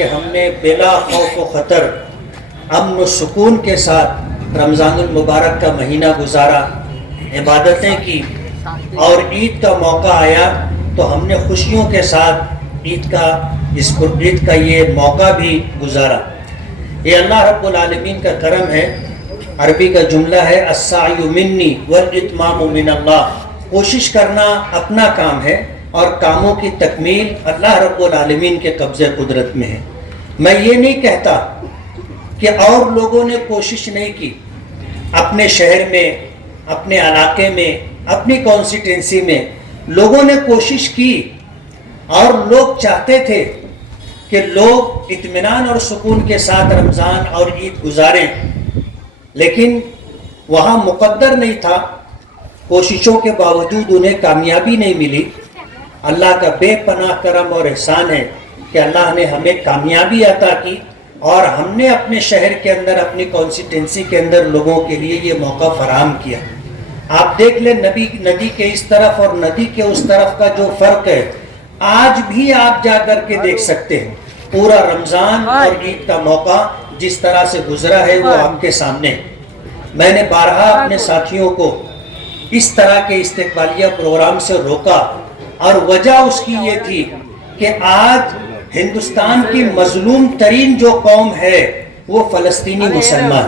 کہ ہم نے بلا خوف و خطر امن و سکون کے ساتھ رمضان المبارک کا مہینہ گزارا، عبادتیں کی، اور عید کا موقع آیا تو ہم نے خوشیوں کے ساتھ عید کا یہ موقع بھی گزارا۔ یہ اللہ رب العالمین کا کرم ہے۔ عربی کا جملہ ہے السعی منی والاتمام من اللہ، کوشش کرنا اپنا کام ہے اور کاموں کی تکمیل اللہ رب العالمین کے قبضے قدرت میں ہے۔ میں یہ نہیں کہتا کہ اور لوگوں نے کوشش نہیں کی، اپنے شہر میں، اپنے علاقے میں، اپنی کانسٹیٹوئنسی میں لوگوں نے کوشش کی اور لوگ چاہتے تھے کہ لوگ اطمینان اور سکون کے ساتھ رمضان اور عید گزاریں، لیکن وہاں مقدر نہیں تھا۔ کوششوں کے باوجود انہیں کامیابی نہیں ملی۔ اللہ کا بے پناہ کرم اور احسان ہے کہ اللہ نے ہمیں کامیابی عطا کی اور ہم نے اپنے شہر کے اندر، اپنی کانسٹیٹوئنسی کے اندر لوگوں کے لیے یہ موقع فراہم کیا۔ آپ دیکھ لیں ندی کے اس طرف اور ندی کے اس طرف کا جو فرق ہے، آج بھی آپ جا کر کے دیکھ سکتے ہیں۔ پورا رمضان اور عید کا موقع جس طرح سے گزرا ہے وہ آپ کے سامنے۔ میں نے بارہا اپنے ساتھیوں کو اس طرح کے استقبالیہ پروگرام سے روکا، اور وجہ اس کی یہ تھی کہ آج ہندوستان کی مظلوم ترین جو قوم ہے وہ فلسطینی مسلمان۔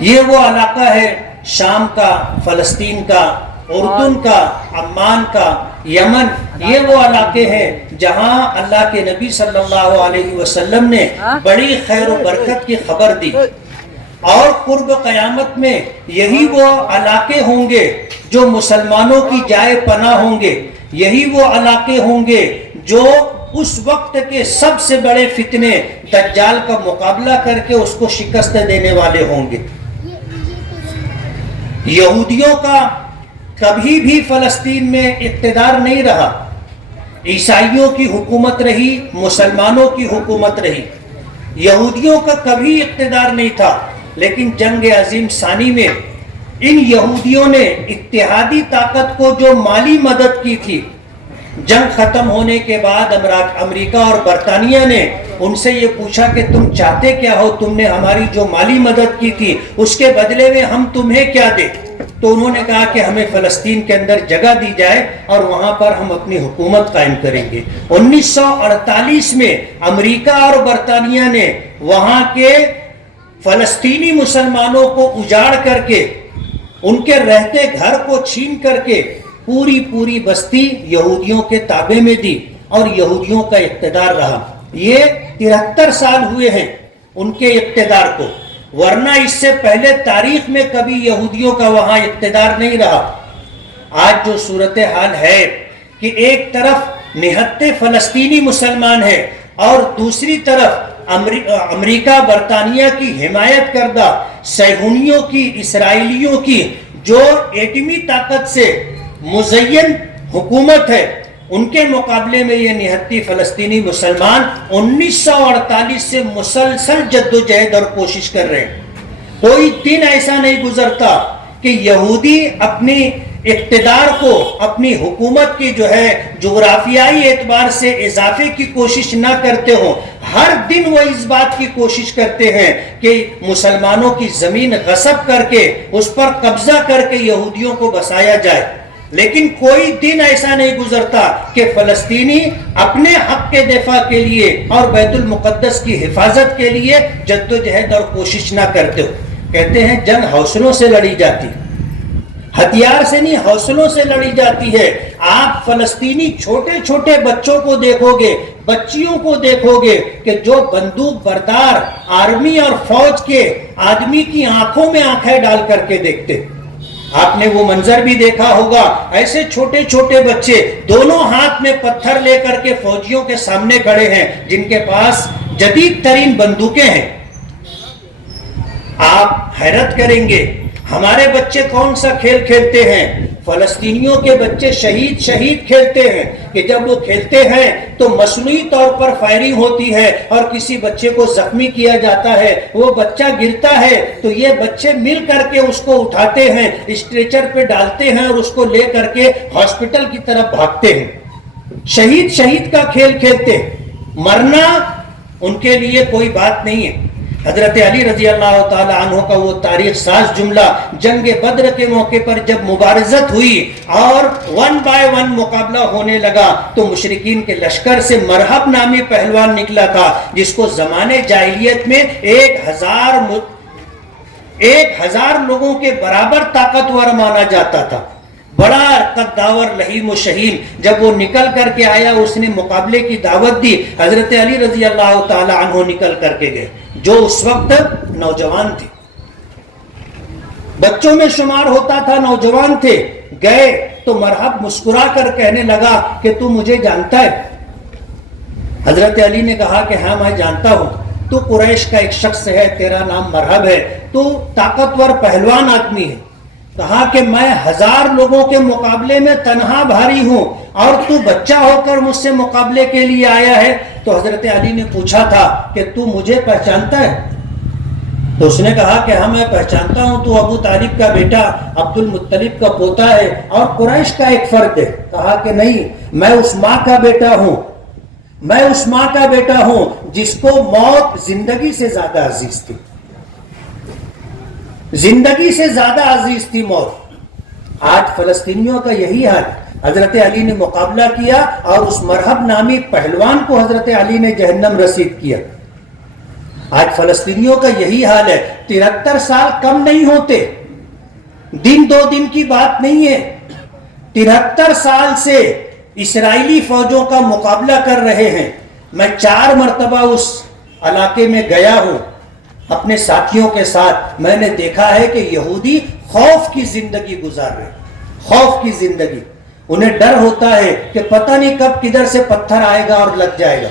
یہ وہ علاقہ ہے شام کا، فلسطین کا، اردن کا، عمان کا، یمن، یہ وہ علاقے ہیں جہاں اللہ کے نبی صلی اللہ علیہ وسلم نے بڑی خیر و برکت کی خبر دی، اور قرب قیامت میں یہی وہ علاقے ہوں گے جو مسلمانوں کی جائے پناہ ہوں گے، یہی وہ علاقے ہوں گے جو اس وقت کے سب سے بڑے فتنے دجال کا مقابلہ کر کے اس کو شکست دینے والے ہوں گے۔ یہودیوں کا کبھی بھی فلسطین میں اقتدار نہیں رہا، عیسائیوں کی حکومت رہی، مسلمانوں کی حکومت رہی، یہودیوں کا کبھی اقتدار نہیں تھا۔ لیکن جنگ عظیم ثانی میں ان یہودیوں نے اتحادی طاقت کو جو مالی مدد کی تھی، جنگ ختم ہونے کے بعد امریکہ اور برطانیہ نے ان سے یہ پوچھا کہ تم چاہتے کیا ہو، تم نے ہماری جو مالی مدد کی تھی اس کے بدلے میں ہم تمہیں کیا دیں؟ تو انہوں نے کہا کہ ہمیں فلسطین کے اندر جگہ دی جائے اور وہاں پر ہم اپنی حکومت قائم کریں گے۔ 1948 میں امریکہ اور برطانیہ نے وہاں کے فلسطینی مسلمانوں کو اجاڑ کر کے، ان کے رہتے گھر کو چھین کر کے پوری بستی یہودیوں کے تابع میں دی اور یہودیوں کا اقتدار رہا۔ یہ 73 سال ہوئے ہیں ان کے اقتدار کو، ورنہ اس سے پہلے تاریخ میں کبھی یہودیوں کا وہاں اقتدار نہیں رہا۔ آج جو صورتحال ہے کہ ایک طرف نہتے فلسطینی مسلمان ہیں اور دوسری طرف امریکہ برطانیہ کی حمایت کردہ صہیونیوں کی، اسرائیلیوں کی جو ایٹمی طاقت سے مزین حکومت ہے، ان کے مقابلے میں یہ نہتی فلسطینی مسلمان 1948 سے مسلسل جدوجہد اور کوشش کر رہے ہیں۔ کوئی دن ایسا نہیں گزرتا کہ یہودی اپنی اقتدار کو، اپنی حکومت کی جو ہے جغرافیائی اعتبار سے اضافے کی کوشش نہ کرتے ہوں۔ ہر دن وہ اس بات کی کوشش کرتے ہیں کہ مسلمانوں کی زمین غصب کر کے اس پر قبضہ کر کے یہودیوں کو بسایا جائے، لیکن کوئی دن ایسا نہیں گزرتا کہ فلسطینی اپنے حق کے دفاع کے لیے اور بیت المقدس کی حفاظت کے لیے جدوجہد اور کوشش نہ کرتے ہو۔ کہتے ہیں جنگ حوصلوں سے لڑی جاتی، ہتھیار سے نہیں، حوصلوں سے لڑی جاتی ہے۔ آپ فلسطینی چھوٹے چھوٹے بچوں کو دیکھو گے، بچیوں کو دیکھو گے کہ جو بندوق بردار آرمی اور فوج کے آدمی کی آنکھوں میں آنکھیں ڈال کر کے دیکھتے۔ آپ نے وہ منظر بھی دیکھا ہوگا، ایسے چھوٹے چھوٹے بچے دونوں ہاتھ میں پتھر لے کر کے فوجیوں کے سامنے کھڑے ہیں جن کے پاس جدید ترین بندوقیں ہیں۔ آپ حیرت کریں گے ہمارے بچے کون سا کھیل کھیلتے ہیں۔ فلسطینیوں کے بچے شہید کھیلتے ہیں کہ جب وہ کھیلتے ہیں تو مصنوعی طور پر فائرنگ ہوتی ہے اور کسی بچے کو زخمی کیا جاتا ہے، وہ بچہ گرتا ہے تو یہ بچے مل کر کے اس کو اٹھاتے ہیں، اسٹریچر پہ ڈالتے ہیں اور اس کو لے کر کے ہاسپٹل کی طرف بھاگتے ہیں۔ شہید کا کھیل کھیلتے ہیں۔ مرنا ان کے لیے کوئی بات نہیں ہے۔ حضرت علی رضی اللہ تعالی عنہ کا وہ تاریخ ساز جملہ جنگ بدر کے موقع پر جب مبارزت ہوئی اور 1 بائی 1 مقابلہ ہونے لگا تو مشرکین کے لشکر سے مرحب نامی پہلوان نکلا تھا، جس کو زمانے جاہلیت میں 1000 لوگوں کے برابر طاقتور مانا جاتا تھا، بڑا قداور لحیم و شہین۔ جب وہ نکل کر کے آیا، اس نے مقابلے کی دعوت دی، حضرت علی رضی اللہ تعالی عنہ نکل کر کے گئے، جو اس وقت نوجوان تھے، بچوں میں شمار ہوتا تھا، نوجوان تھے، گئے تو مرحب مسکرا کر کہنے لگا کہ تو مجھے جانتا ہے؟ حضرت علی نے کہا کہ ہاں میں جانتا ہوں، تو قریش کا ایک شخص ہے، تیرا نام مرحب ہے، تو طاقتور پہلوان آدمی ہے۔ کہا کہ میں 1000 لوگوں کے مقابلے میں تنہا بھاری ہوں اور تو بچہ ہو کر مجھ سے مقابلے کے لیے آیا ہے۔ تو حضرت علی نے پوچھا تھا کہ تو مجھے پہچانتا ہے؟ تو اس نے کہا کہ ہاں میں پہچانتا ہوں، تو ابو طالب کا بیٹا عبد المطلب کا پوتا ہے اور قریش کا ایک فرد ہے۔ کہا کہ نہیں، میں اس ماں کا بیٹا ہوں، میں اس ماں کا بیٹا ہوں جس کو موت زندگی سے زیادہ عزیز تھی، زندگی سے زیادہ عزیز تھی موت۔ آج فلسطینیوں کا یہی حال، حضرت علی نے مقابلہ کیا اور اس مرحب نامی پہلوان کو حضرت علی نے جہنم رسید کیا۔ آج فلسطینیوں کا یہی حال ہے، 73 سال کم نہیں ہوتے، دن 2 دن کی بات نہیں ہے، 73 سال سے اسرائیلی فوجوں کا مقابلہ کر رہے ہیں۔ میں 4 مرتبہ اس علاقے میں گیا ہوں اپنے ساتھیوں کے ساتھ، میں نے دیکھا ہے کہ یہودی خوف کی زندگی گزار رہے، خوف کی زندگی، انہیں ڈر ہوتا ہے کہ پتہ نہیں کب کدھر سے پتھر آئے گا اور لگ جائے گا۔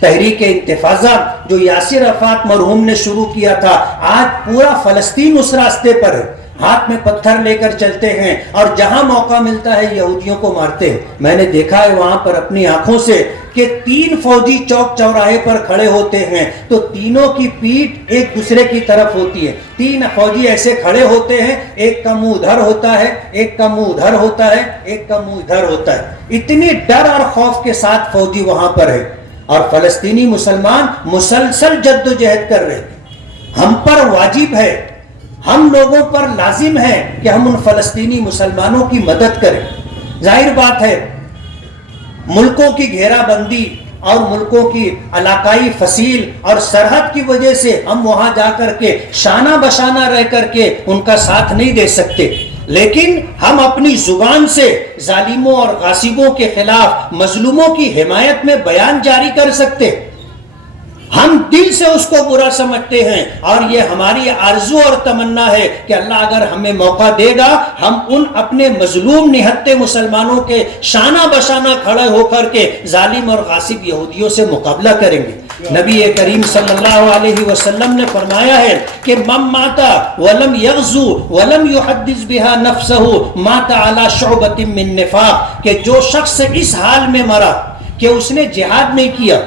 تحریک انتفاضہ جو یاسر عرفات مرحوم نے شروع کیا تھا، آج پورا فلسطین اس راستے پر ہے، ہاتھ میں پتھر لے کر چلتے ہیں اور جہاں موقع ملتا ہے یہودیوں کو مارتے ہیں۔ میں نے دیکھا ہے وہاں پر اپنی آنکھوں سے کہ 3 فوجی چوک چوراہے پر کھڑے ہوتے ہیں تو تینوں کی پیٹھ ایک دوسرے کی طرف ہوتی ہے، 3 فوجی ایسے کھڑے ہوتے ہیں، ایک کا منہ ادھر ہوتا ہے، ایک کا منہ ادھر ہوتا ہے، ایک کا منہ ادھر ہوتا ہے۔ اتنی ڈر اور خوف کے ساتھ فوجی وہاں پر ہے اور فلسطینی مسلمان مسلسل جد و جہد کر رہے ہیں۔ ہم پر واجب ہے، ہم لوگوں پر لازم ہے کہ ہم ان فلسطینی مسلمانوں کی مدد کریں۔ ظاہر بات ہے ملکوں کی گھیرا بندی اور ملکوں کی علاقائی فصیل اور سرحد کی وجہ سے ہم وہاں جا کر کے شانہ بشانہ رہ کر کے ان کا ساتھ نہیں دے سکتے، لیکن ہم اپنی زبان سے ظالموں اور غاصبوں کے خلاف مظلوموں کی حمایت میں بیان جاری کر سکتے۔ ہم دل سے اس کو برا سمجھتے ہیں اور یہ ہماری آرزو اور تمنا ہے کہ اللہ اگر ہمیں موقع دے گا ہم ان اپنے مظلوم نہتے مسلمانوں کے شانہ بشانہ کھڑے ہو کر کے ظالم اور غاصب یہودیوں سے مقابلہ کریں گے۔ نبی کریم صلی اللہ علیہ وسلم نے فرمایا ہے کہ من مات ولم یغزو ولم یحدث بها نفسه مات على شعبۃ من نفاق، کہ جو شخص اس حال میں مرا کہ اس نے جہاد نہیں کیا،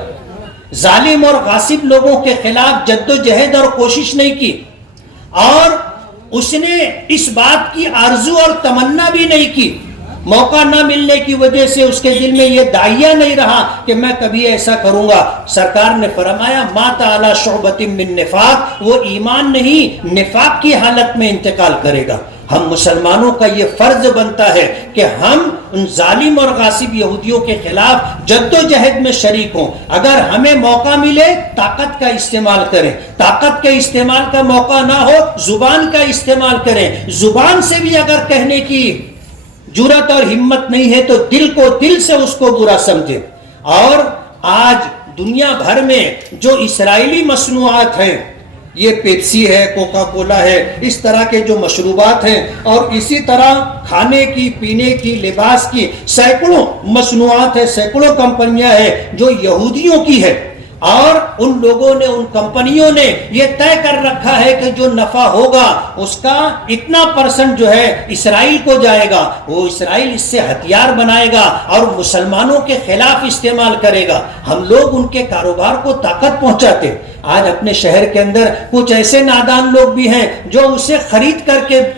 ظالم اور غاصب لوگوں کے خلاف جد و جہد اور کوشش نہیں کی، اور اس نے اس بات کی آرزو اور تمنا بھی نہیں کی، موقع نہ ملنے کی وجہ سے اس کے دل میں یہ داعیہ نہیں رہا کہ میں کبھی ایسا کروں گا، سرکار نے فرمایا مات علی شعبۃ من نفاق، وہ ایمان نہیں نفاق کی حالت میں انتقال کرے گا۔ ہم مسلمانوں کا یہ فرض بنتا ہے کہ ہم ان ظالم اور غاصب یہودیوں کے خلاف جد و جہد میں شریک ہوں۔ اگر ہمیں موقع ملے طاقت کا استعمال کریں، طاقت کے استعمال کا موقع نہ ہو زبان کا استعمال کریں، زبان سے بھی اگر کہنے کی جرات اور ہمت نہیں ہے تو دل کو دل سے اس کو برا سمجھیں۔ اور آج دنیا بھر میں جو اسرائیلی مصنوعات ہیں، یہ پیپسی ہے، کوکا کولا ہے، اس طرح کے جو مشروبات ہیں، اور اسی طرح کھانے کی پینے کی لباس کی سینکڑوں مصنوعات ہیں، سینکڑوں کمپنیاں ہیں جو یہودیوں کی ہے، اور ان لوگوں نے ان کمپنیوں نے یہ طے کر رکھا ہے کہ جو نفع ہوگا اس کا اتنا % جو ہے اسرائیل کو جائے گا، وہ اسرائیل اس سے ہتھیار بنائے گا اور مسلمانوں کے خلاف استعمال کرے گا۔ ہم لوگ ان کے کاروبار کو طاقت پہنچاتے۔ آج اپنے شہر کے اندر کچھ ایسے نادان لوگ بھی ہیں جو اسے خرید کر کے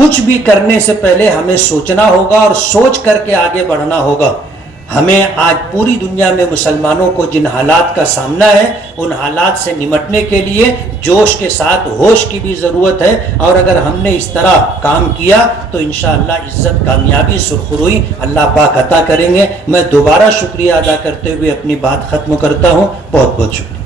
کچھ بھی کرنے سے پہلے ہمیں سوچنا ہوگا اور سوچ کر کے آگے بڑھنا ہوگا. ہمیں آج پوری دنیا میں مسلمانوں کو جن حالات کا سامنا ہے ان حالات سے نمٹنے کے لیے جوش کے ساتھ ہوش کی بھی ضرورت ہے, اور اگر ہم نے اس طرح کام کیا تو انشاءاللہ عزت, کامیابی, سرخروئی اللہ پاک عطا کریں گے. میں دوبارہ شکریہ ادا کرتے ہوئے اپنی بات ختم کرتا ہوں. بہت بہت شکریہ.